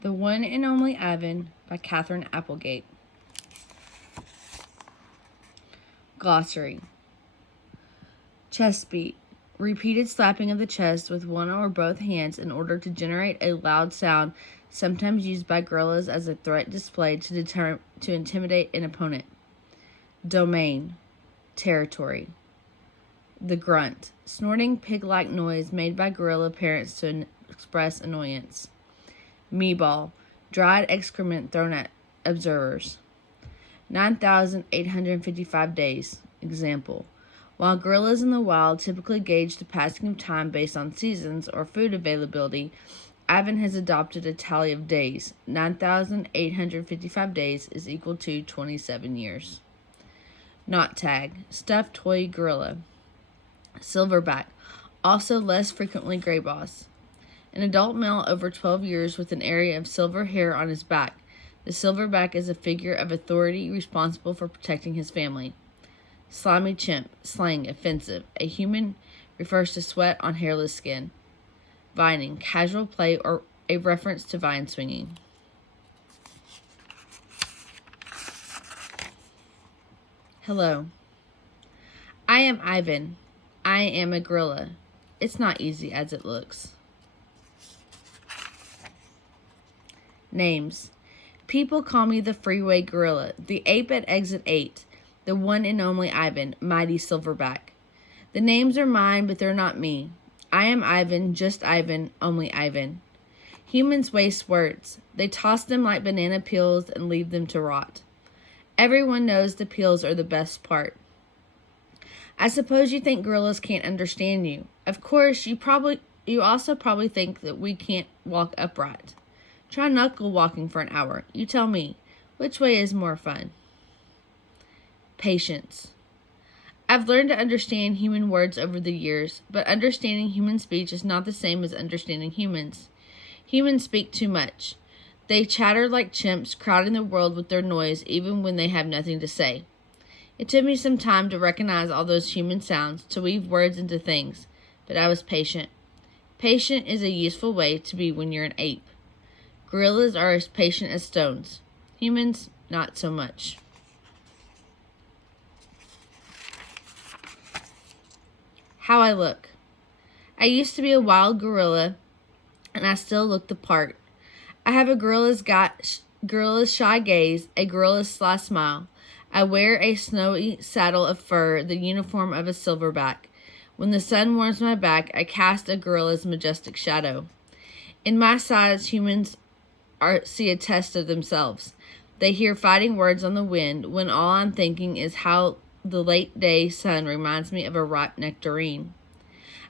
The One and Only Ivan by Katherine Applegate. Glossary. Chest beat. Repeated slapping of the chest with one or both hands in order to generate a loud sound, sometimes used by guerrillas as a threat displayed to intimidate an opponent. Domain. Territory. The grunt. Snorting pig-like noise made by guerrilla parents to express annoyance. Meeball. Dried excrement thrown at observers. 9,855 days. Example. While guerrillas in the wild typically gauge the passing of time based on seasons or food availability, Ivan has adopted a tally of days. 9,855 days is equal to 27 years. Knot tag. Stuffed toy gorilla. Silverback. Also less frequently gray boss. An adult male over 12 years with an area of silver hair on his back. The silverback is a figure of authority responsible for protecting his family. Slimy chimp. Slang. Offensive. A human refers to sweat on hairless skin. Vining. Casual play or a reference to vine swinging. Hello. I am Ivan. I am a gorilla. It's not easy as it looks. Names. People call me the freeway gorilla, the ape at exit 8, the one and only Ivan, mighty silverback. The names are mine, but they're not me. I am Ivan, just Ivan, only Ivan. Humans waste words. They toss them like banana peels and leave them to rot. Everyone knows the peels are the best part. I suppose you think gorillas can't understand you. Of course, you also probably think that we can't walk upright. Try knuckle walking for an hour. You tell me, which way is more fun? Patience. I've learned to understand human words over the years, but understanding human speech is not the same as understanding humans. Humans speak too much. They chatter like chimps, crowding the world with their noise even when they have nothing to say. It took me some time to recognize all those human sounds, to weave words into things, but I was patient. Patient is a useful way to be when you're an ape. Gorillas are as patient as stones. Humans, not so much. How I look. I used to be a wild gorilla, and I still look the part. I have a gorilla's shy gaze, a gorilla's sly smile. I wear a snowy saddle of fur, the uniform of a silverback. When the sun warms my back, I cast a gorilla's majestic shadow. In my size, humans see a test of themselves. They hear fighting words on the wind, when all I'm thinking is how the late day sun reminds me of a ripe nectarine.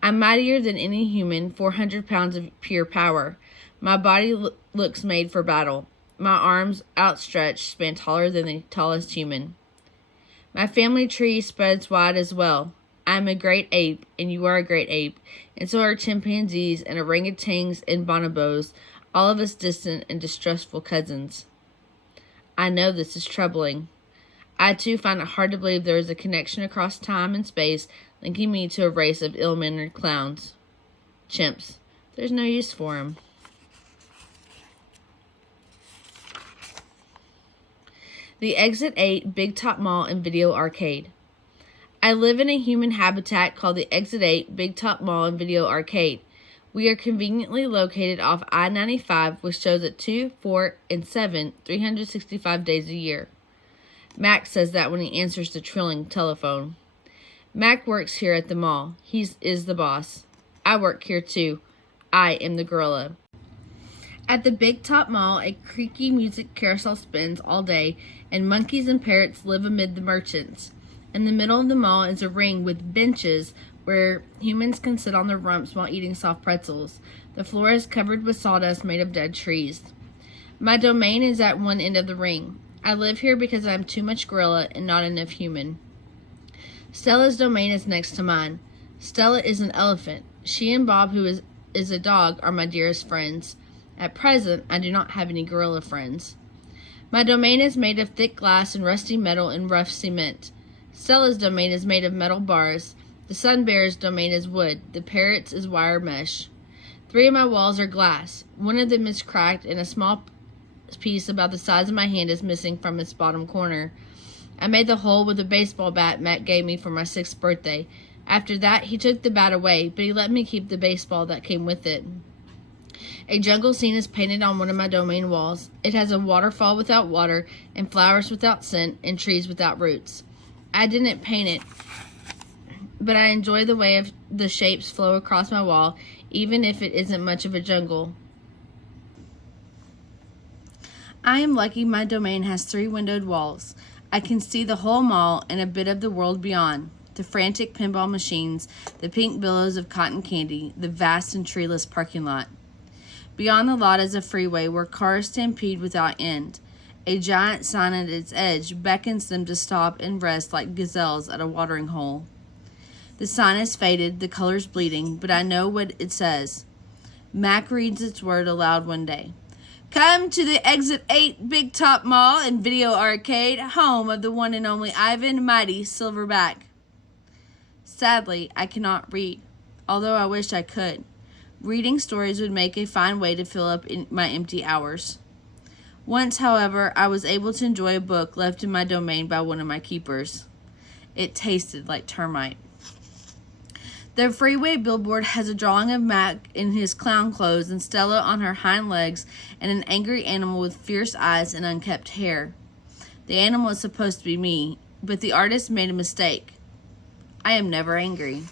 I'm mightier than any human, 400 pounds of pure power. My body looks made for battle. My arms, outstretched, span taller than the tallest human. My family tree spreads wide as well. I am a great ape, and you are a great ape, and so are chimpanzees and orangutans and bonobos, all of us distant and distrustful cousins. I know this is troubling. I, too, find it hard to believe there is a connection across time and space linking me to a race of ill-mannered clowns. Chimps. There's no use for 'em. The Exit 8 Big Top Mall and Video Arcade. I live in a human habitat called the Exit 8 Big Top Mall and Video Arcade. We are conveniently located off I-95, which shows at 2, 4, and 7, 365 days a year. Mac says that when he answers the trilling telephone. Mac works here at the mall. He is the boss. I work here too. I am the gorilla. At the Big Top Mall, a creaky music carousel spins all day, and monkeys and parrots live amid the merchants. In the middle of the mall is a ring with benches where humans can sit on their rumps while eating soft pretzels. The floor is covered with sawdust made of dead trees. My domain is at one end of the ring. I live here because I am too much gorilla and not enough human. Stella's domain is next to mine. Stella is an elephant. She and Bob, who is a dog, are my dearest friends. At present, I do not have any gorilla friends. My domain is made of thick glass and rusty metal and rough cement. Stella's domain is made of metal bars. The sun bear's domain is wood. The parrot's is wire mesh. 3 of my walls are glass. One of them is cracked, and a small piece about the size of my hand is missing from its bottom corner. I made the hole with a baseball bat Matt gave me for my 6th birthday. After that, he took the bat away, but he let me keep the baseball that came with it. A jungle scene is painted on one of my domain walls. It has a waterfall without water, and flowers without scent, and trees without roots. I didn't paint it, but I enjoy the way of the shapes flow across my wall, even if it isn't much of a jungle. I am lucky my domain has 3 windowed walls. I can see the whole mall and a bit of the world beyond. The frantic pinball machines, the pink billows of cotton candy, the vast and treeless parking lot. Beyond the lot is a freeway where cars stampede without end. A giant sign at its edge beckons them to stop and rest like gazelles at a watering hole. The sign is faded, the colors bleeding, but I know what it says. Mac reads its word aloud one day. Come to the Exit 8 Big Top Mall and Video Arcade, home of the one and only Ivan Mighty Silverback. Sadly, I cannot read, although I wish I could. Reading stories would make a fine way to fill up my empty hours. Once, however, I was able to enjoy a book left in my domain by one of my keepers. It tasted like termite. The freeway billboard has a drawing of Mac in his clown clothes and Stella on her hind legs and an angry animal with fierce eyes and unkempt hair. The animal is supposed to be me, but the artist made a mistake. I am never angry.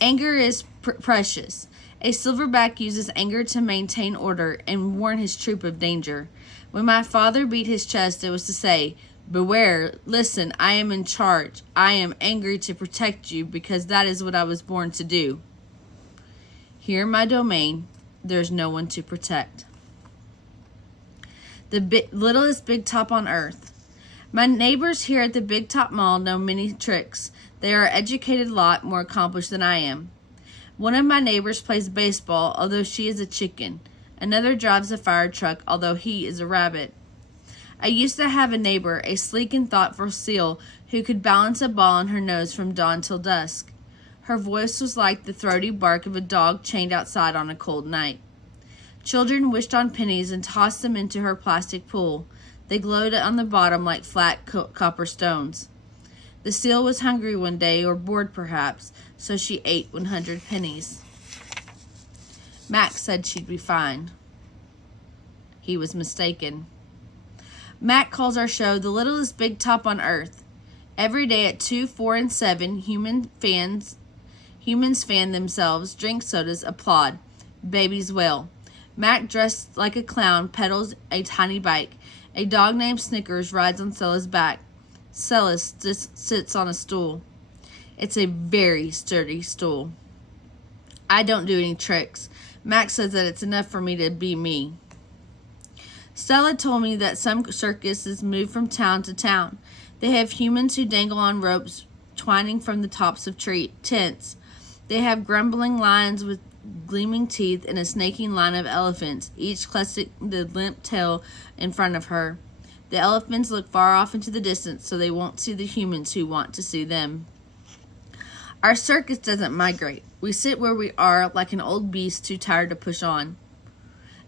Anger is precious. A silverback uses anger to maintain order and warn his troop of danger. When my father beat his chest, it was to say, "Beware, listen, I am in charge. I am angry to protect you because that is what I was born to do." Here in my domain, there's no one to protect. The littlest big top on earth. My neighbors here at the Big Top Mall know many tricks. They are an educated lot, more accomplished than I am. One of my neighbors plays baseball, although she is a chicken. Another drives a fire truck, although he is a rabbit. I used to have a neighbor, a sleek and thoughtful seal, who could balance a ball on her nose from dawn till dusk. Her voice was like the throaty bark of a dog chained outside on a cold night. Children wished on pennies and tossed them into her plastic pool. They glowed on the bottom like flat copper stones. The seal was hungry one day, or bored perhaps, so she ate 100 pennies. Max said she'd be fine. He was mistaken. Mac calls our show the littlest big top on earth. Every day at 2, 4, and 7, humans fan themselves, drink sodas, applaud. Babies wail. Mac, dressed like a clown, pedals a tiny bike. A dog named Snickers rides on Stella's back. Stella sits on a stool. It's a very sturdy stool. I don't do any tricks. Max says that it's enough for me to be me. Stella told me that some circuses move from town to town. They have humans who dangle on ropes twining from the tops of tents. They have grumbling lions with gleaming teeth and a snaking line of elephants, each clutching the limp tail in front of her. The elephants look far off into the distance so they won't see the humans who want to see them. Our circus doesn't migrate. We sit where we are like an old beast too tired to push on.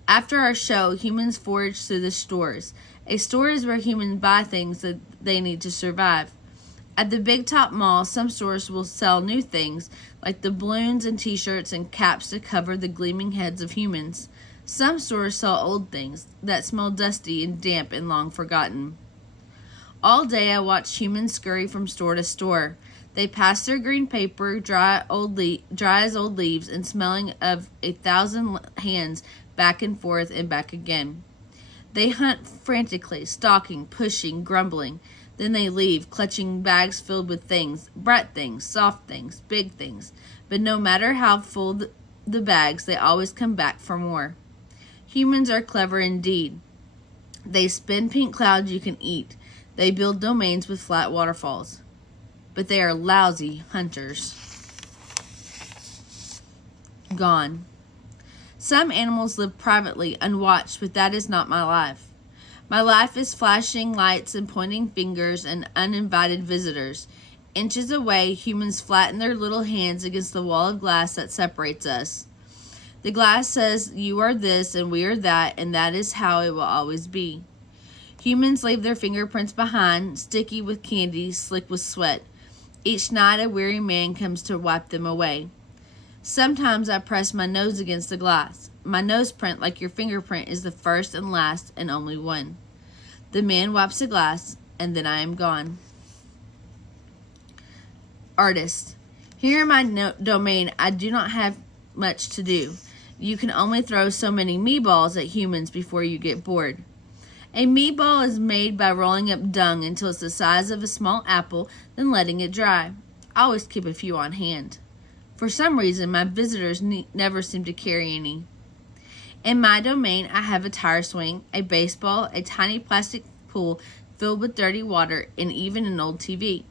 After our show, humans forage through the stores. A store is where humans buy things that they need to survive. At the Big Top Mall, some stores will sell new things, like the balloons and t-shirts and caps to cover the gleaming heads of humans. Some stores sell old things that smell dusty and damp and long forgotten. All day I watch humans scurry from store to store. They pass their green paper, dry as old leaves, and smelling of 1,000 hands back and forth and back again. They hunt frantically, stalking, pushing, grumbling. Then they leave, clutching bags filled with things, bright things, soft things, big things. But no matter how full the bags, they always come back for more. Humans are clever indeed. They spin pink clouds you can eat. They build domains with flat waterfalls. But they are lousy hunters. Gone. Some animals live privately, unwatched, but that is not my life. My life is flashing lights and pointing fingers and uninvited visitors. Inches away, humans flatten their little hands against the wall of glass that separates us. The glass says you are this and we are that, and that is how it will always be. Humans leave their fingerprints behind, sticky with candy, slick with sweat. Each night a weary man comes to wipe them away. Sometimes I press my nose against the glass. My nose print, like your fingerprint, is the first and last and only one. The man wipes the glass, and then I am gone. Artist. Here in my domain, I do not have much to do. You can only throw so many meatballs at humans before you get bored. A meatball is made by rolling up dung until it's the size of a small apple, then letting it dry. I always keep a few on hand. For some reason, my visitors never seem to carry any. In my domain, I have a tire swing, a baseball, a tiny plastic pool filled with dirty water, and even an old TV.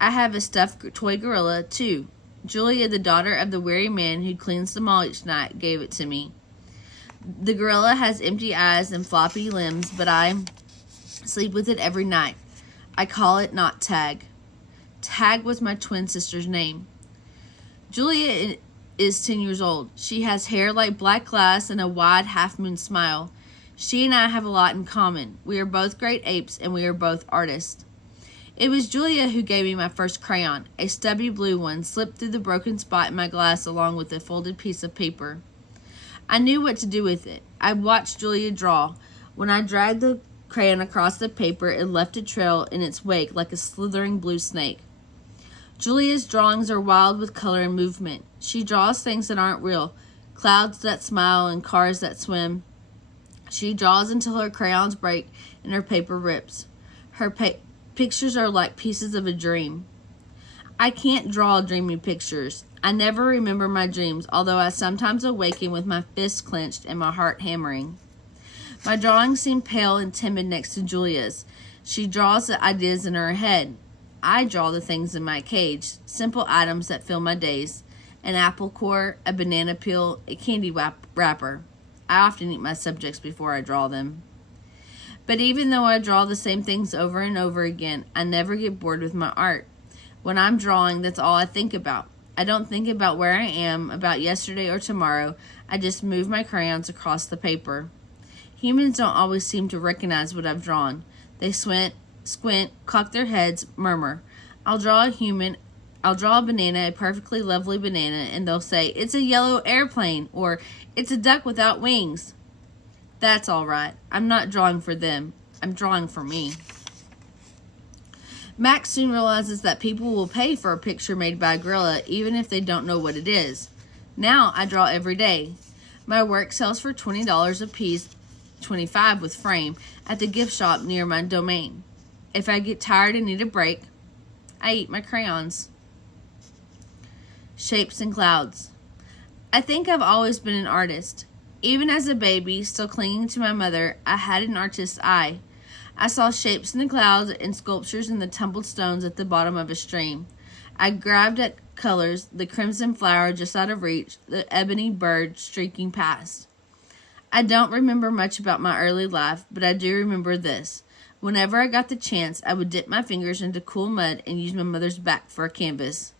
I have a stuffed toy gorilla, too. Julia, the daughter of the weary man who cleans the mall each night, gave it to me. The gorilla has empty eyes and floppy limbs, but I sleep with it every night. I call it not Tag. Tag was my twin sister's name. Julia is 10 years old. She has hair like black glass and a wide half-moon smile. She and I have a lot in common. We are both great apes, and we are both artists. It was Julia who gave me my first crayon, a stubby blue one, slipped through the broken spot in my glass along with a folded piece of paper. I knew what to do with it. I watched Julia draw. When I dragged the crayon across the paper, it left a trail in its wake like a slithering blue snake. Julia's drawings are wild with color and movement. She draws things that aren't real, clouds that smile and cars that swim. She draws until her crayons break and her paper rips. Her pictures are like pieces of a dream. I can't draw dreamy pictures. I never remember my dreams, although I sometimes awaken with my fists clenched and my heart hammering. My drawings seem pale and timid next to Julia's. She draws the ideas in her head. I draw the things in my cage, simple items that fill my days. An apple core, a banana peel, a candy wrapper. I often eat my subjects before I draw them. But even though I draw the same things over and over again, I never get bored with my art. When I'm drawing, that's all I think about. I don't think about where I am, about yesterday or tomorrow. I just move my crayons across the paper. Humans don't always seem to recognize what I've drawn. They squint, cock their heads, murmur. I'll draw a banana, a perfectly lovely banana, and they'll say, "It's a yellow airplane," or "It's a duck without wings." That's all right. I'm not drawing for them. I'm drawing for me. Max soon realizes that people will pay for a picture made by a gorilla even if they don't know what it is. Now I draw every day. My work sells for $20 a piece, $25 with frame, at the gift shop near my domain. If I get tired and need a break, I eat my crayons. Shapes and clouds. I think I've always been an artist. Even as a baby, still clinging to my mother, I had an artist's eye. I saw shapes in the clouds and sculptures in the tumbled stones at the bottom of a stream. I grabbed at colors, the crimson flower just out of reach, the ebony bird streaking past. I don't remember much about my early life, but I do remember this. Whenever I got the chance, I would dip my fingers into cool mud and use my mother's back for a canvas.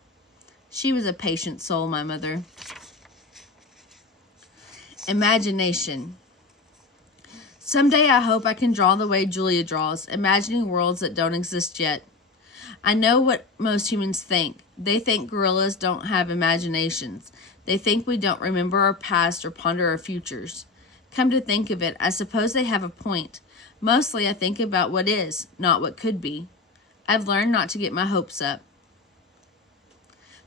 She was a patient soul, my mother. Imagination. Someday I hope I can draw the way Julia draws, imagining worlds that don't exist yet. I know what most humans think. They think gorillas don't have imaginations. They think we don't remember our past or ponder our futures. Come to think of it, I suppose they have a point. Mostly I think about what is, not what could be. I've learned not to get my hopes up.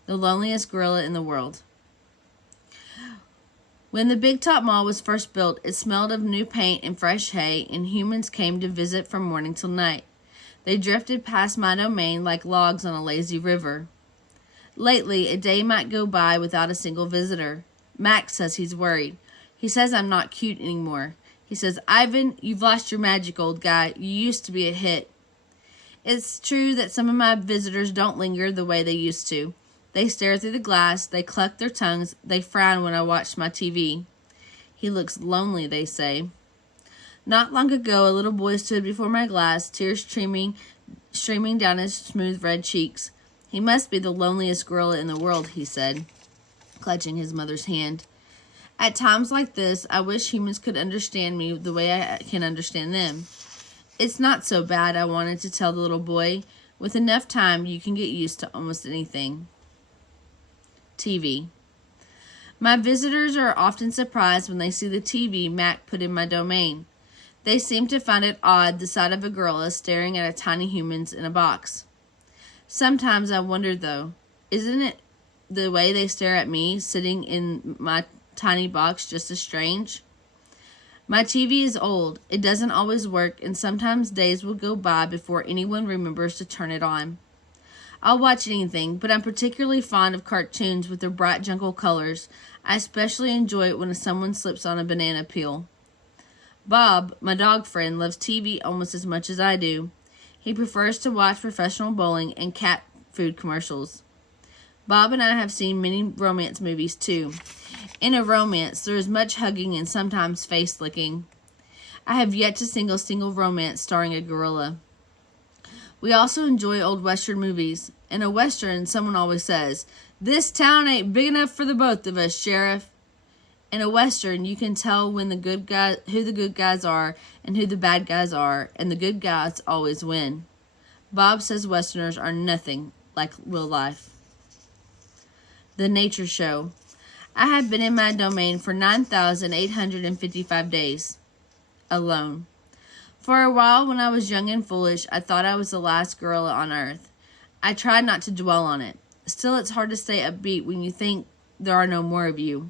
The loneliest gorilla in the world. When the Big Top Mall was first built, it smelled of new paint and fresh hay, and humans came to visit from morning till night. They drifted past my domain like logs on a lazy river. Lately, a day might go by without a single visitor. Max says he's worried. He says I'm not cute anymore. He says, "Ivan, you've lost your magic, old guy. You used to be a hit." It's true that some of my visitors don't linger the way they used to. They stare through the glass, they cluck their tongues, they frown when I watch my TV. He looks lonely, they say. Not long ago, a little boy stood before my glass, tears streaming down his smooth red cheeks. He must be the loneliest gorilla in the world, he said, clutching his mother's hand. At times like this, I wish humans could understand me the way I can understand them. It's not so bad, I wanted to tell the little boy. With enough time, you can get used to almost anything. TV. My visitors are often surprised when they see the TV Mac put in my domain. They seem to find it odd, the sight of a gorilla staring at a tiny human in a box. Sometimes I wonder, though, isn't it the way they stare at me, sitting in my tiny box, just as strange? My TV is old. It doesn't always work, and sometimes days will go by before anyone remembers to turn it on. I'll watch anything, but I'm particularly fond of cartoons with their bright jungle colors. I especially enjoy it when someone slips on a banana peel. Bob, my dog friend, loves TV almost as much as I do. He prefers to watch professional bowling and cat food commercials. Bob and I have seen many romance movies too. In a romance, there is much hugging and sometimes face licking. I have yet to sing a single romance starring a gorilla. We also enjoy old Western movies. In a Western, someone always says, "This town ain't big enough for the both of us, Sheriff." In a Western, you can tell when who the good guys are and who the bad guys are, and the good guys always win. Bob says Westerners are nothing like real life. The Nature Show. I have been in my domain for 9,855 days. Alone. For a while, when I was young and foolish, I thought I was the last gorilla on Earth. I tried not to dwell on it. Still, it's hard to stay upbeat when you think there are no more of you.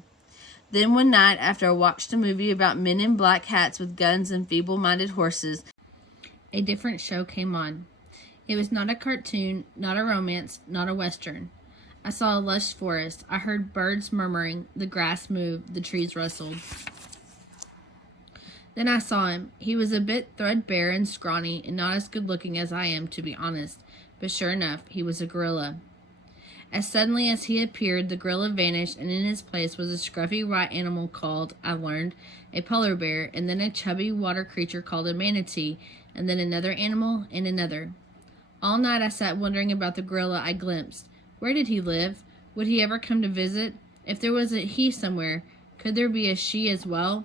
Then one night, after I watched a movie about men in black hats with guns and feeble-minded horses, a different show came on. It was not a cartoon, not a romance, not a Western. I saw a lush forest. I heard birds murmuring. The grass moved. The trees rustled. Then I saw him. He was a bit threadbare and scrawny, and not as good-looking as I am, to be honest. But sure enough, he was a gorilla. As suddenly as he appeared, the gorilla vanished, and in his place was a scruffy white animal called, I learned, a polar bear, and then a chubby water creature called a manatee, and then another animal, and another. All night I sat wondering about the gorilla I glimpsed. Where did he live? Would he ever come to visit? If there was a he somewhere, could there be a she as well?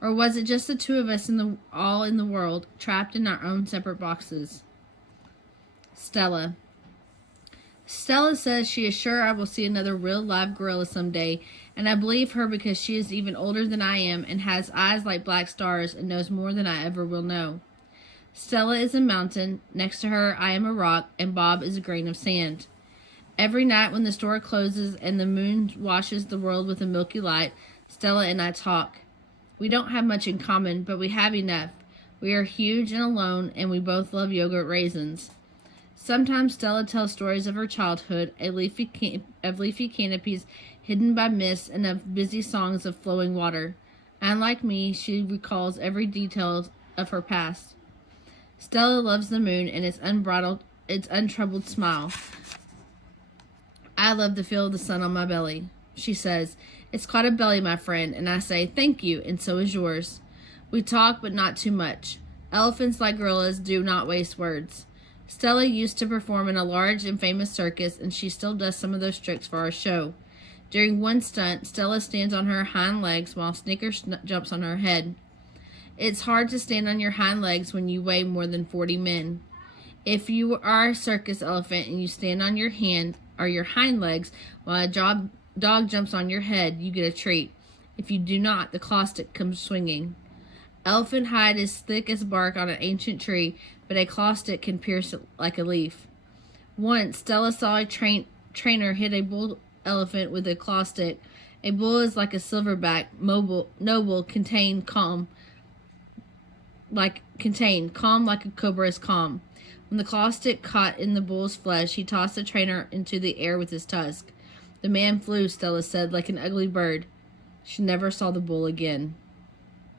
Or was it just the two of us all in the world, trapped in our own separate boxes? Stella. Stella says she is sure I will see another real live gorilla someday, and I believe her because she is even older than I am and has eyes like black stars and knows more than I ever will know. Stella is a mountain, next to her I am a rock, and Bob is a grain of sand. Every night when the store closes and the moon washes the world with a milky light, Stella and I talk. We don't have much in common, but we have enough. We are huge and alone, and we both love yogurt raisins. Sometimes Stella tells stories of her childhood, of leafy canopies hidden by mist, and of busy songs of flowing water. Unlike me, she recalls every detail of her past. Stella loves the moon and its untroubled smile. I love the feel of the sun on my belly. She says, "It's quite a belly, my friend," and I say, "Thank you, and so is yours." We talk, but not too much. Elephants, like gorillas, do not waste words. Stella used to perform in a large and famous circus, and she still does some of those tricks for our show. During one stunt, Stella stands on her hind legs while Snickers jumps on her head. It's hard to stand on your hind legs when you weigh more than 40 men. If you are a circus elephant and you stand on your hind legs while a dog jumps on your head, you get a treat. If you do not, the claw stick comes swinging. Elephant hide is thick as bark on an ancient tree, but a claw stick can pierce it like a leaf. Once, Stella saw a trainer hit a bull elephant with a claw stick. A bull is like a silverback, noble, calm like a cobra is calm. When the claw stick caught in the bull's flesh, he tossed the trainer into the air with his tusk. The man flew, Stella said, like an ugly bird. She never saw the bull again.